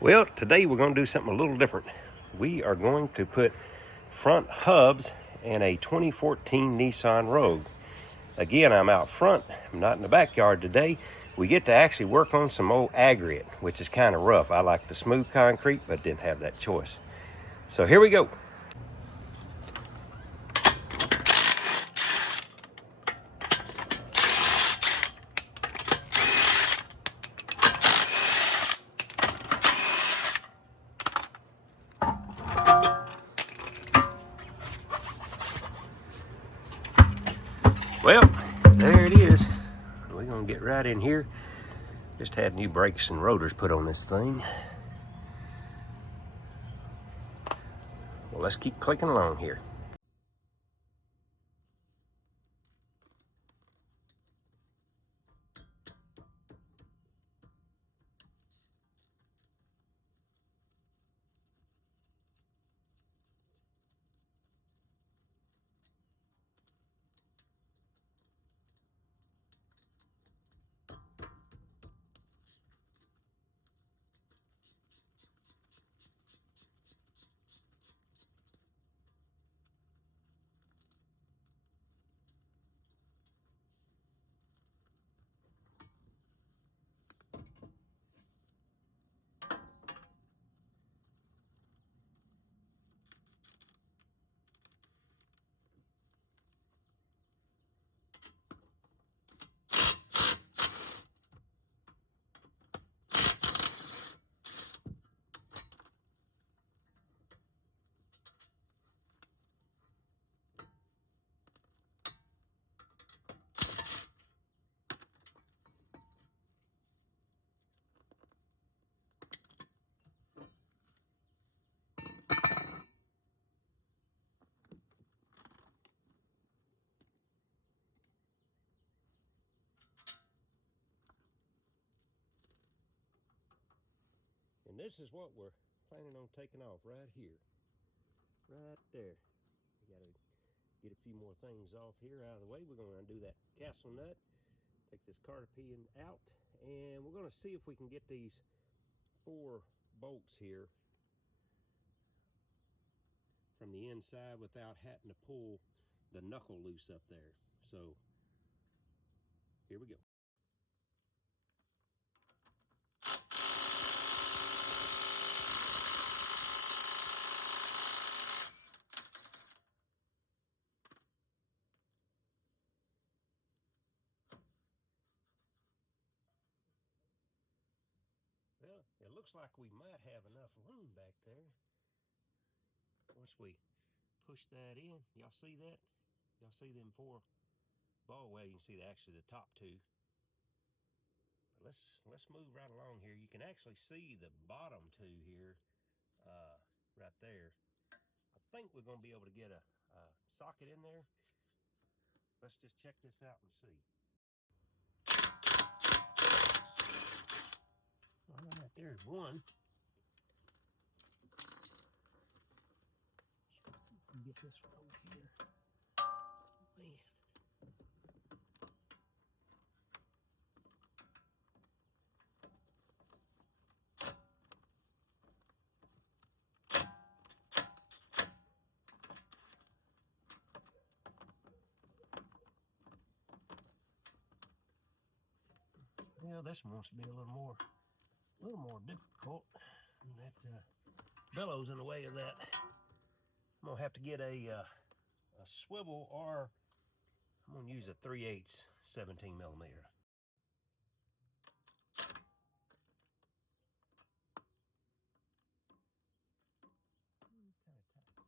Well, today we're going to do something a little different. We are going to put front hubs in a 2014 Nissan Rogue. Again, I'm out front. I'm not in the backyard today. We get to actually work on some old aggregate, which is kind of rough. I like the smooth concrete, but didn't have that choice. So here we go. Well, there it is. We're going to get right in here. Just had new brakes and rotors put on this thing. Well, let's keep clicking along here. And this is what we're planning on taking off right here. Right there. We got to get a few more things off here out of the way. We're going to undo that castle nut, take this cartapin out, and we're going to see if we can get these 4 bolts here from the inside without having to pull the knuckle loose up there. So here we go. Well, it looks like we might have enough room back there. Once we push that in, y'all see that? Y'all see them 4 ball? Well, you can see actually the top 2. Let's move right along here. You can actually see the bottom 2 here, right there. I think we're going to be able to get a socket in there. Let's just check this out and see. All right, there's one. Get this one over here. Man. Well, this one wants to be a little more difficult. And that bellows in the way of that. I'm gonna have to get a swivel, or I'm gonna use a 3/8 17 millimeter.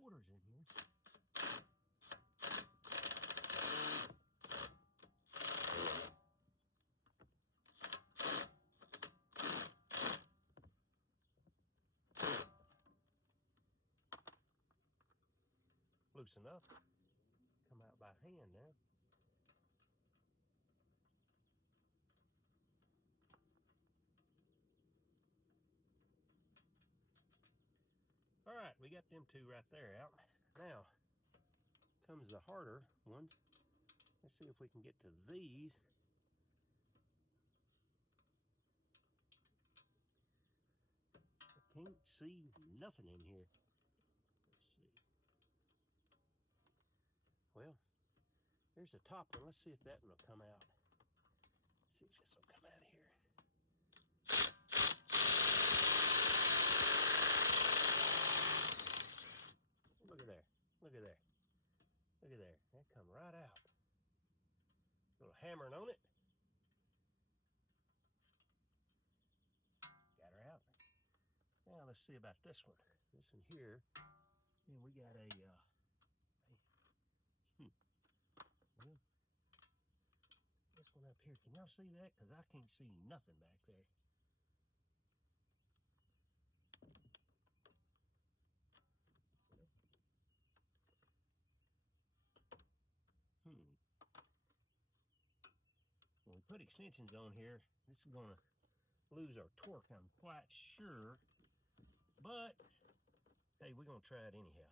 Quarters in here. Loose enough. Come out by hand now. All right, we got them 2 right there out. Now comes the harder ones. Let's see if we can get to these. can't see nothing in here. Let's see. Well, there's a top one. Let's see if that one will come out. Let's see if this will come out of here. Look at there. Look at there. Look at there. That come right out. A little hammering on it. Got her out. Now let's see about this one. This one here. And we got a well, this one up here. Can y'all see that? Because I can't see nothing back there. When we put extensions on here, this is going to lose our torque, I'm quite sure. But, hey, we're going to try it anyhow.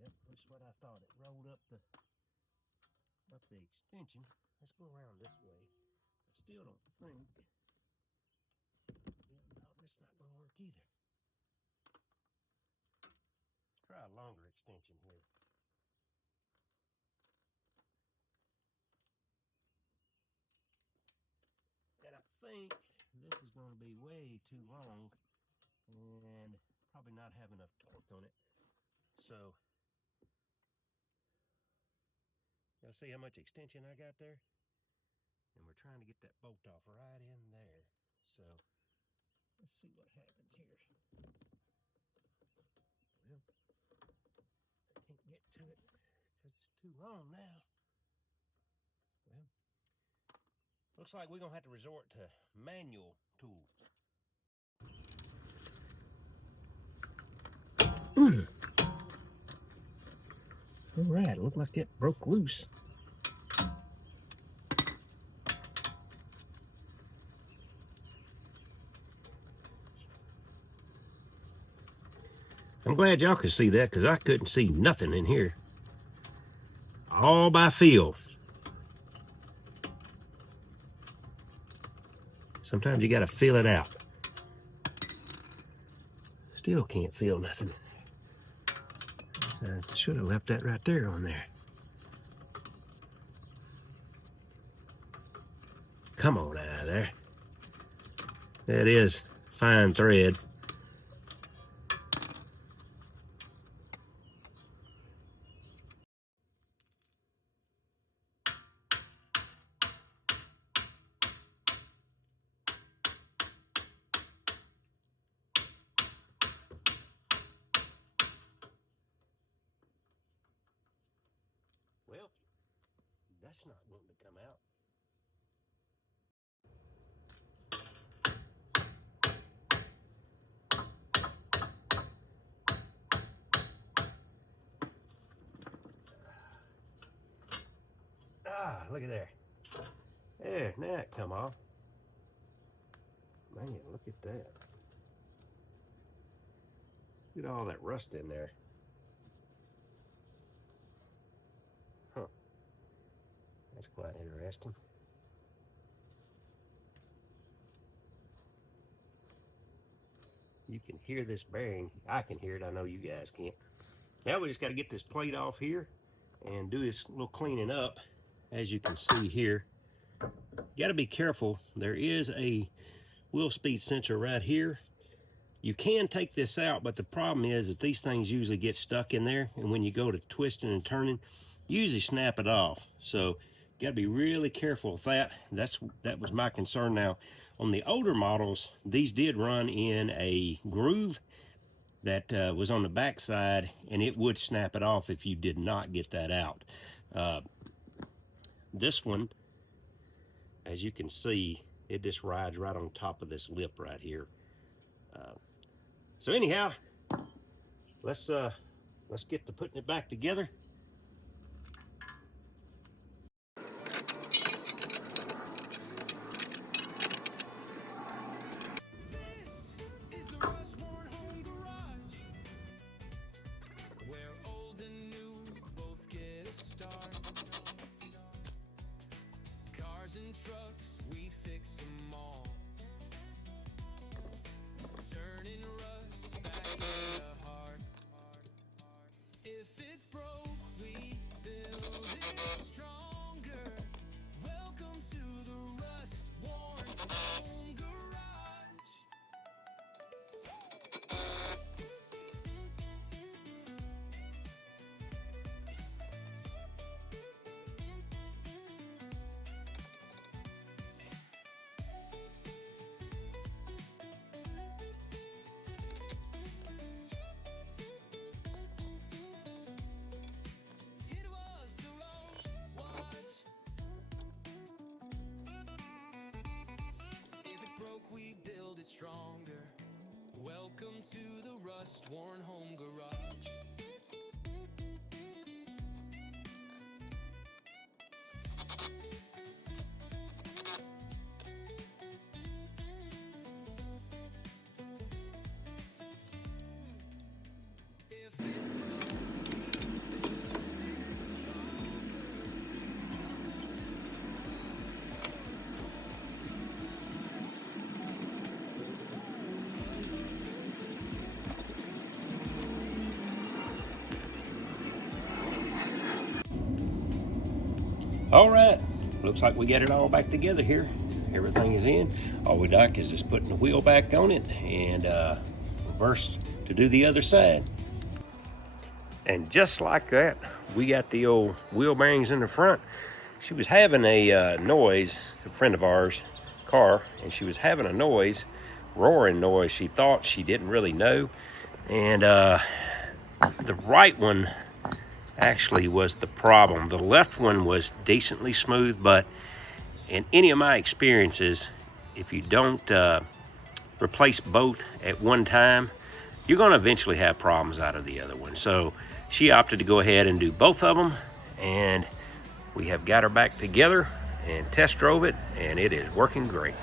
Yep, that's what I thought. It rolled up the extension. Let's go around this way. I still don't think. Yeah, no, that's not going to work either. Let's try a longer extension here. And I think this is going to be way too long and probably not have enough torque on it. So, y'all see how much extension I got there? And we're trying to get that bolt off right in there. So, let's see what happens here. Well, I can't get to it because it's too long now. Well, looks like we're going to have to resort to manual tools. All right, looked like it broke loose. I'm glad y'all could see that because I couldn't see nothing in here. All by feel. Sometimes you got to feel it out. Still can't feel nothing. I should have left that right there on there. Come on out of there. That is fine thread. Well, that's not wanting to come out. Ah, look at there. There, now it come off. Man, look at that. Look at all that rust in there. Huh. That's quite interesting. You can hear this bearing. I can hear it. I know you guys can't. Now we just got to get this plate off here and do this little cleaning up. As you can see here, you got to be careful. There is a wheel speed sensor right here. You can take this out, but the problem is that these things usually get stuck in there, and when you go to twisting and turning, you usually snap it off. So you got to be really careful with that. That was my concern. Now, on the older models, these did run in a groove that was on the back side, and it would snap it off if you did not get that out. This one, as you can see, it just rides right on top of this lip right here. So anyhow, let's get to putting it back together. Cars and trucks, we fix them all. Welcome to the rust-worn home garage. All right, looks like we got it all back together here. Everything is in. All we got is just putting the wheel back on it and reverse to do the other side. And just like that, we got the old wheel bearings in the front. She was having a noise, a friend of ours, car, and she was having a noise, roaring noise. She thought, she didn't really know. And the right one actually was the problem. The left one was decently smooth, but in any of my experiences, if you don't replace both at one time, you're going to eventually have problems out of the other one. So she opted to go ahead and do both of them, and we have got her back together and test drove it, and it is working great.